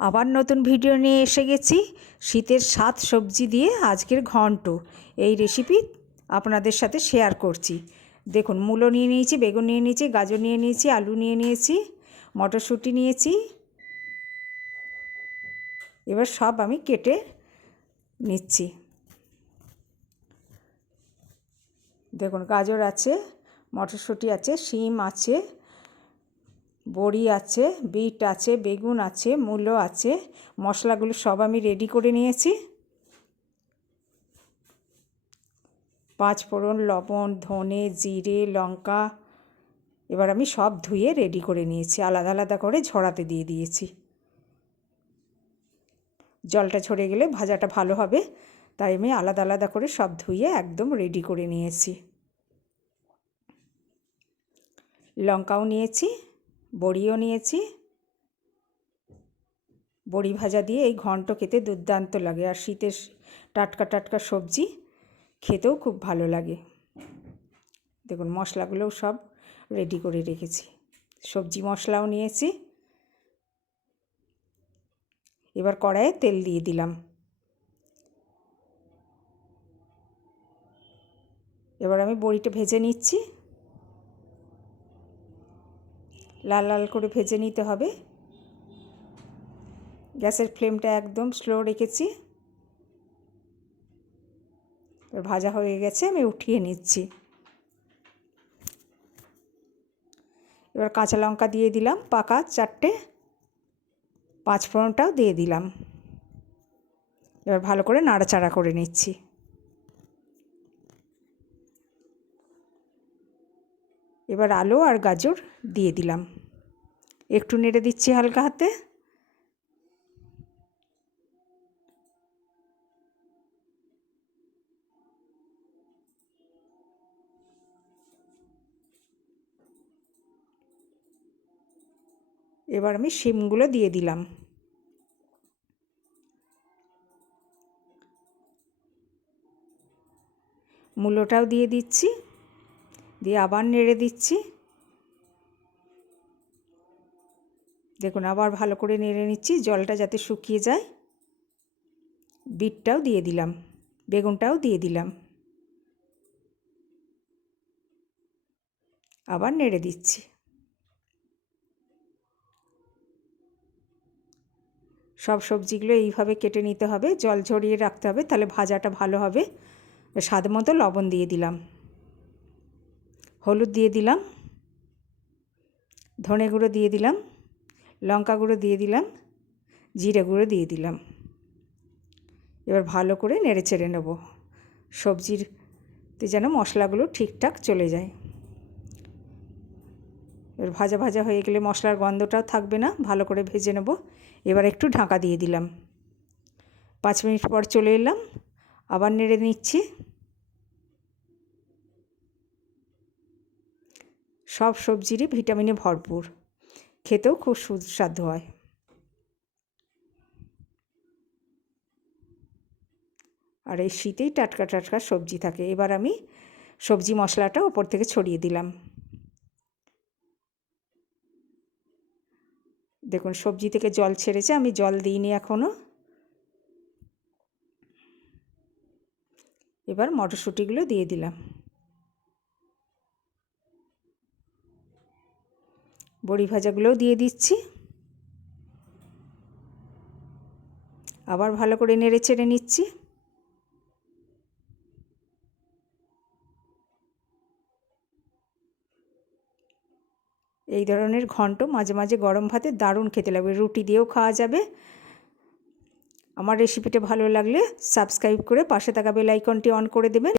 আবার নতুন ভিডিও নিয়ে এসে গেছি। শীতের সাত সবজি দিয়ে আজকের ঘন্ট। এই রেসিপি আপনাদের সাথে শেয়ার করছি। দেখুন, মূলো নিয়ে নিয়েছি, বেগুন নিয়ে নিয়েছি, গাজর নিয়ে নিয়েছি, আলু নিয়ে নিয়েছি, মটরশুঁটি নিয়েছি। এবার সব আমি কেটে নিচ্ছি। দেখুন, গাজর আছে, মটরশুঁটি আছে, শিম আছে বড়ি আছে, বিট আছে, বেগুন আছে, মূলো আছে, মশলাগুলো সব আমি রেডি করে নিয়েছি। পাঁচ ফোড়ন, লবণ, ধনে, জিরে, লঙ্কা, এবার আমি সব ধুয়ে রেডি করে নিয়েছি, আলাদা আলাদা করে ঝরাতে দিয়ে দিয়েছি। জলটা ঝরে গেলে ভাজাটা ভালো হবে, তাই আমি আলাদা আলাদা করে সব ধুয়ে একদম রেডি করে নিয়েছি। লঙ্কাও নিয়েছি বড়িও নিয়েছি। বড়ি ভাজা দিয়ে এই ঘন্ট খেতে দুর্দান্ত লাগে আর শীতের টাটকা টাটকা সবজি খেতেও খুব ভালো লাগে। দেখুন মশলাগুলোও সব রেডি করে রেখেছি। সবজি মশলাও নিয়েছি। এবার কড়াইয়ে তেল দিয়ে দিলাম। এবার আমি বড়িটা ভেজে নিচ্ছি। লাল লাল করে ভেজে নিতে হবে। গ্যাসের ফ্লেমটা একদম স্লো রেখেছি। ভাজা হয়ে গেছে, আমি উঠিয়ে নিচ্ছি। এবার কাঁচা লঙ্কা দিয়ে দিলাম, পাকা চারটে। পাঁচ ফোড়নটাও দিয়ে দিলাম। এবার ভালো করে নাড়াচাড়া করে নিচ্ছি। এবার আলু আর গাজর দিয়ে দিলাম। একটু নেড়ে দিচ্ছি হালকা হাতে। এবার আমি শিমগুলো দিয়ে দিলাম। মূলোটাও দিয়ে দিচ্ছি। দিয়ে আবার নেড়ে দিচ্ছি। দেখুন, আবার ভালো করে নেড়ে নিচ্ছি, জলটা যাতে শুকিয়ে যায়। বিটটাও দিয়ে দিলাম, বেগুনটাও দিয়ে দিলাম। আবার নেড়ে দিচ্ছি। সব সবজিগুলো এইভাবে কেটে নিতে হবে, জল ঝরিয়ে রাখতে হবে, তাহলে ভাজাটা ভালো হবে। স্বাদ মতো লবণ দিয়ে দিলাম। হলুদ দিয়ে দিলাম, ধনে গুঁড়ো দিয়ে দিলাম, লঙ্কা গুঁড়ো দিয়ে দিলাম, জিরে গুঁড়ো দিয়ে দিলাম। এবার ভালো করে নেড়ে চেড়ে নেব। সবজিরতে যেন মশলাগুলো ঠিকঠাক চলে যায়। এবার ভাজা ভাজা হয়ে গেলে মশলার গন্ধটাও থাকবে না, ভালো করে ভেজে নেব। এবার একটু ঢাকা দিয়ে দিলাম। পাঁচ মিনিট পর চলে এলাম, আবার নেড়ে নিচ্ছি। সব সবজিরই ভিটামিনে ভরপুর। খেতেও খুব সুস্বাদু হয়। আর এই শীতেই টাটকা টাটকা সবজি থাকে। এবার আমি সবজি মশলাটা ওপর থেকে ছড়িয়ে দিলাম। দেখুন, সবজি থেকে জল ছেড়েছে। আমি জল দিইনি এখনও এবার মটরশুঁটিগুলো দিয়ে দিলাম। বড়ি ভাজাগুলোও দিয়ে দিচ্ছি। আবার ভালো করে নেড়ে চেড়ে নিচ্ছি। এই ধরনের ঘন্ট মাঝে মাঝে গরম ভাতে দারুণ খেতে লাগবে, রুটি দিয়েও খাওয়া যাবে। আমার রেসিপিটা ভালো লাগলে সাবস্ক্রাইব করে পাশে থাকা বেল আইকনটি অন করে দেবেন।